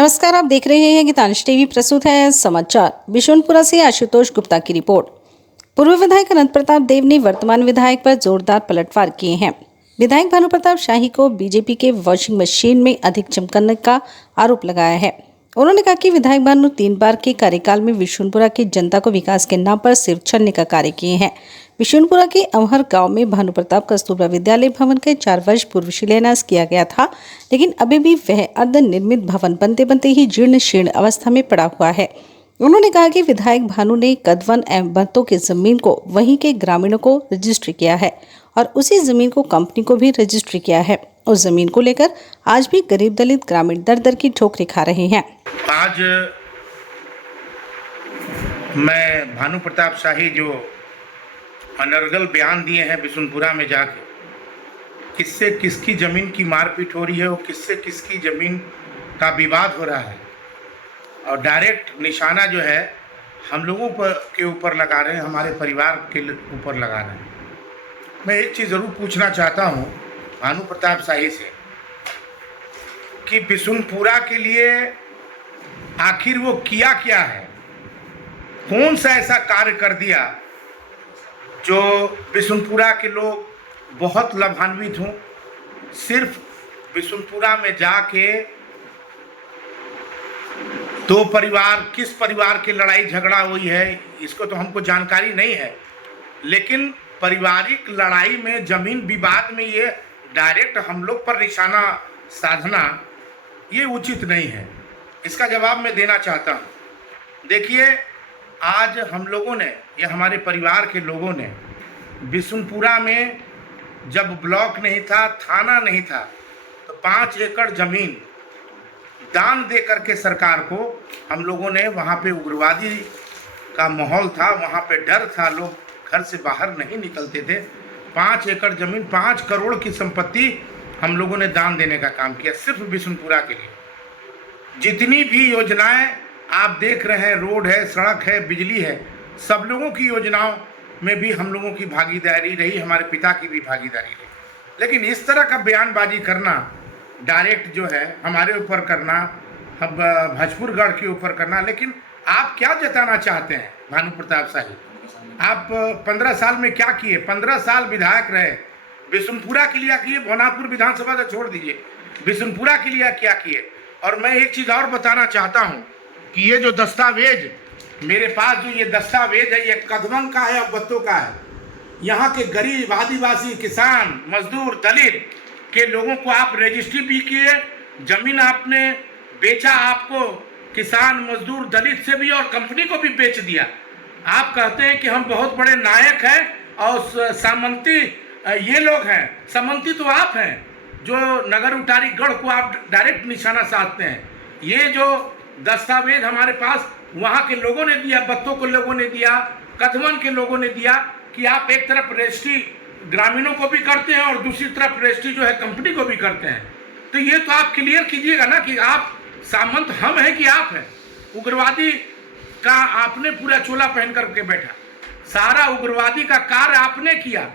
नमस्कार, आप देख रहे हैं गीतांश टीवी। प्रस्तुत है समाचार। बिशुनपुरा से आशुतोष गुप्ता की रिपोर्ट। पूर्व विधायक अनंत प्रताप देव ने वर्तमान विधायक पर जोरदार पलटवार किए हैं। विधायक भानु प्रताप शाही को बीजेपी के वॉशिंग मशीन में अधिक चमकने का आरोप लगाया है। उन्होंने कहा कि विधायक भानु 3 बार के कार्यकाल में बिशुनपुरा की जनता को विकास के नाम पर सिर्फ छलने का कार्य किए हैं। बिशुनपुरा के अमहर गांव में भानु प्रताप कस्तूरबा विद्यालय भवन के 4 वर्ष पूर्व शिलान्यास किया गया था, लेकिन अभी भी वह अर्धनिर्मित भवन बनते बनते ही जीर्ण शीर्ण अवस्था में पड़ा हुआ है। उन्होंने कहा कि विधायक भानु ने कदवन एवं बत्तों की जमीन को वहीं के ग्रामीणों को रजिस्ट्री किया है और उसी जमीन को कंपनी को भी रजिस्ट्री किया है। उस जमीन को लेकर आज भी गरीब दलित ग्रामीण दर दर की ठोकरें खा रहे हैं। आज मैं भानु प्रताप शाही जो अनर्गल बयान दिए हैं बिशुनपुरा में जाके, किससे किसकी ज़मीन की मारपीट हो रही है और किससे किसकी ज़मीन का विवाद हो रहा है, और डायरेक्ट निशाना जो है हम लोगों के ऊपर लगा रहे हैं, हमारे परिवार के ऊपर लगा रहे हैं। मैं एक चीज़ ज़रूर पूछना चाहता हूँ भानु प्रताप शाही से कि बिशुनपुरा के लिए आखिर वो किया क्या है, कौन सा ऐसा कार्य कर दिया जो बिशुनपुरा के लोग बहुत लाभान्वित हों। सिर्फ बिशुनपुरा में जाके दो परिवार, किस परिवार की लड़ाई झगड़ा हुई है इसको तो हमको जानकारी नहीं है, लेकिन पारिवारिक लड़ाई में, जमीन विवाद में ये डायरेक्ट हम लोग पर निशाना साधना ये उचित नहीं है। इसका जवाब मैं देना चाहता हूँ। देखिए, आज हम लोगों ने या हमारे परिवार के लोगों ने बिशुनपुरा में जब ब्लॉक नहीं था, थाना नहीं था, तो 5 एकड़ ज़मीन दान दे करके सरकार को हम लोगों ने, वहाँ पे उग्रवादी का माहौल था, वहाँ पे डर था, लोग घर से बाहर नहीं निकलते थे। 5 एकड़ ज़मीन, 5 करोड़ की संपत्ति हम लोगों ने दान देने का काम किया सिर्फ बिशुनपुरा के लिए। जितनी भी योजनाएं आप देख रहे हैं, रोड है, सड़क है, बिजली है, सब लोगों की योजनाओं में भी हम लोगों की भागीदारी रही, हमारे पिता की भी भागीदारी रही। लेकिन इस तरह का बयानबाजी करना, डायरेक्ट जो है हमारे ऊपर करना, अब भजपुरगढ़ के ऊपर करना, लेकिन आप क्या जताना चाहते हैं भानु प्रताप शाही? आप 15 साल में क्या किए? 15 साल विधायक रहे, बिशुनपुरा के लिए किए, भवनाथपुर विधानसभा तो छोड़ दीजिए, बिशुनपुरा के लिए क्या किए? और मैं एक चीज़ और बताना चाहता हूँ कि ये जो दस्तावेज मेरे पास, जो ये दस्तावेज है, ये कदवन का है और बत्तों का है। यहाँ के गरीब, आदिवासी, किसान, मजदूर, दलित के लोगों को आप रजिस्ट्री भी किए, जमीन आपने बेचा, आपको किसान, मजदूर, दलित से भी और कंपनी को भी बेच दिया। आप कहते हैं कि हम बहुत बड़े नायक हैं और सामंती ये लोग हैं। सामंती तो आप हैं जो नगर उटारी गढ़ को आप डायरेक्ट निशाना साधते हैं। ये जो दस्तावेज हमारे पास वहाँ के लोगों ने दिया, बत्तों के लोगों ने दिया, कदवन के लोगों ने दिया, कि आप एक तरफ रजिस्ट्री ग्रामीणों को भी करते हैं और दूसरी तरफ रजिस्ट्री जो है कंपनी को भी करते हैं। तो ये तो आप क्लियर कीजिएगा ना कि आप सामंत हम हैं कि आप हैं। उग्रवादी का आपने पूरा चोला पहन करके बैठा, सारा उग्रवादी का कार्य आपने किया।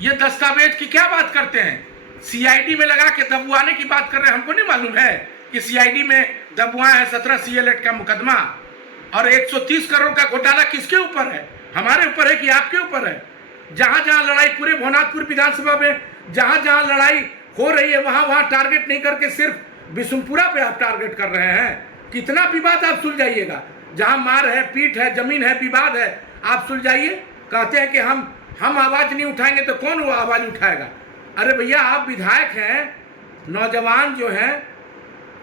ये दस्तावेज की क्या बात करते हैं? सीआईडी में लगा के दबवाने की बात कर रहे हैं। हमको नहीं मालूम है कि सीआईडी में दबुआए हैं 17 CL एक्ट का मुकदमा, और 130 करोड़ का घोटाला किसके ऊपर है? हमारे ऊपर है कि आपके ऊपर है? जहां जहां लड़ाई, पूरे भवनाथपुर विधानसभा में जहां जहां लड़ाई हो रही है, वहां वहां टारगेट नहीं करके सिर्फ बिशुनपुरा पे आप टारगेट कर रहे हैं। कितना विवाद आप सुलझाइएगा? जहां मार है, पीट है, जमीन है, विवाद है, आप सुलझाइए। कहते हैं कि हम आवाज नहीं उठाएंगे तो कौन वो आवाज उठाएगा? अरे भैया, आप विधायक हैं, नौजवान जो हैं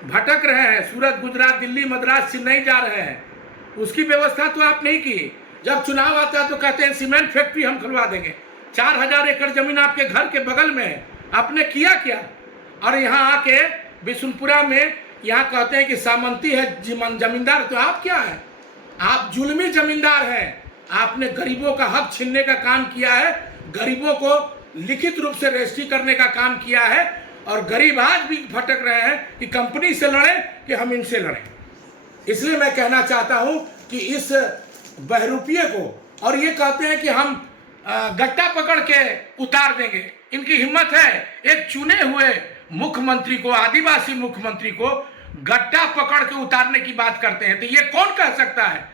भटक रहे हैं, सूरत, गुजरात, दिल्ली, मद्रास, चेन्नई जा रहे हैं, उसकी व्यवस्था तो आप नहीं की। जब चुनाव आता है तो कहते हैं सीमेंट फैक्ट्री हम खुलवा देंगे। 4000 एकड़ जमीन आपके घर के बगल में है, आपने किया क्या? और यहाँ आके बिशुनपुरा में यहाँ कहते हैं कि सामंती है जमींदार, तो आप क्या है? आप जुल्मी जमींदार हैं। आपने गरीबों का हक छीनने का काम किया है, गरीबों को लिखित रूप से रजिस्ट्री करने का काम किया है, और गरीब आज भी भटक रहे हैं कि कंपनी से लड़ें कि हम इनसे लड़ें। इसलिए मैं कहना चाहता हूं कि इस बहरूपिये को, और ये कहते हैं कि हम गट्टा पकड़ के उतार देंगे, इनकी हिम्मत है एक चुने हुए मुख्यमंत्री को, आदिवासी मुख्यमंत्री को गट्टा पकड़ के उतारने की बात करते हैं। तो ये कौन कह सकता है?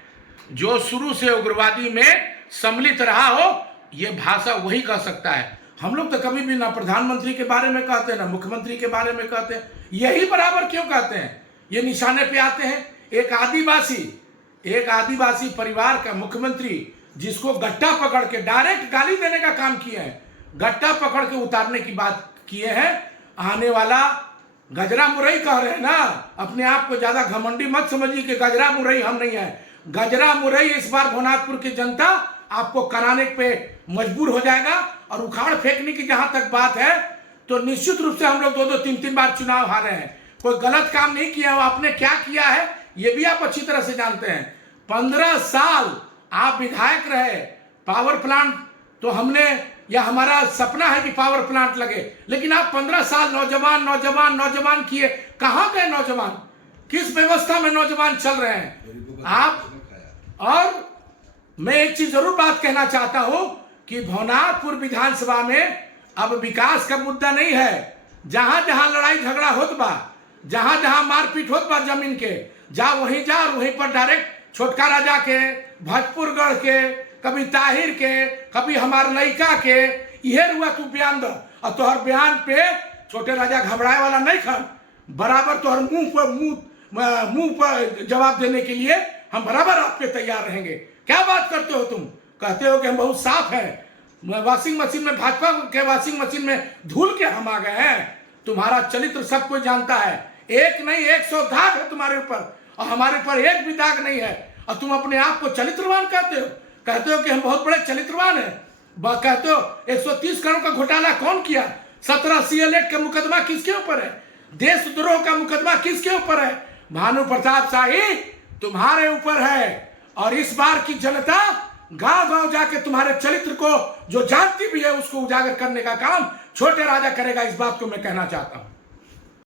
जो शुरू से उग्रवादी में सम्मिलित रहा हो, ये भाषा वही कह सकता है। हम लोग तो कभी भी ना प्रधानमंत्री के बारे में कहते हैं, ना मुख्यमंत्री के बारे में कहते हैं। यही बराबर क्यों कहते हैं? ये निशाने पे आते हैं। एक आदिवासी परिवार का मुख्यमंत्री, जिसको गट्टा पकड़ के डायरेक्ट गाली देने का काम किए हैं, गट्टा पकड़ के उतारने की बात किए हैं। आने वाला गजरा मुरई कह रहे हैं ना, अपने आप को ज्यादा घमंडी मत समझिए कि गजरा मुरई हम नहीं है। गजरा मुरई इस बार भवनाथपुर की जनता आपको कराने पे मजबूर हो जाएगा। और उखाड़ फेंकने की जहां तक बात है, तो निश्चित रूप से हम लोग 2-2, 3-3 बार चुनाव हारे हैं। कोई गलत काम नहीं किया। आपने क्या किया है ये भी आप अच्छी तरह से जानते हैं। 15 साल आप विधायक रहे। पावर प्लांट तो हमने, या हमारा सपना है कि पावर प्लांट लगे, लेकिन आप 15 साल नौजवान किए। कहां गए नौजवान? किस व्यवस्था में नौजवान चल रहे हैं आप? और मैं एक चीज जरूर बात कहना चाहता हूं कि भवनाथपुर विधानसभा में अब विकास का मुद्दा नहीं है। जहां जहां लड़ाई झगड़ा होत बा, जहां जहां मारपीट होत बा जमीन के, वहीं जा और वहीं पर डायरेक्ट छोटका राजा के, भोजपुरगढ़ के, कभी ताहिर के, कभी हमारे लड़का के, यह रुआ तू बयान दो। और तोहर बयान पे छोटे राजा घबराए वाला नहीं खन। बराबर तोहर मुंह पर जवाब देने के लिए हम बराबर आप पे तैयार रहेंगे। क्या बात करते हो तुम? कहते हो कि हम बहुत साफ हैं। वॉशिंग मशीन में, भाजपा के वॉशिंग मशीन में धूल के हम आ गए हैं। तुम्हारा चरित्र सब कोई जानता है। एक नहीं 100 दाग है तुम्हारे ऊपर, और हमारे ऊपर एक भी दाग नहीं है। और तुम अपने आप को चरित्रवान कहते हो कि हम बहुत बड़े चरित्रवान हैं। कहते हो 130 करोड़ का घोटाला कौन किया? 17 CL का मुकदमा किसके ऊपर है? देशद्रोह का मुकदमा किसके ऊपर है? भानु प्रताप शाही तुम्हारे ऊपर है। और इस बार की जनता गांव गांव जाके तुम्हारे चरित्र को जो जानती भी है, उसको उजागर करने का काम छोटे राजा करेगा। इस बात को मैं कहना चाहता हूं।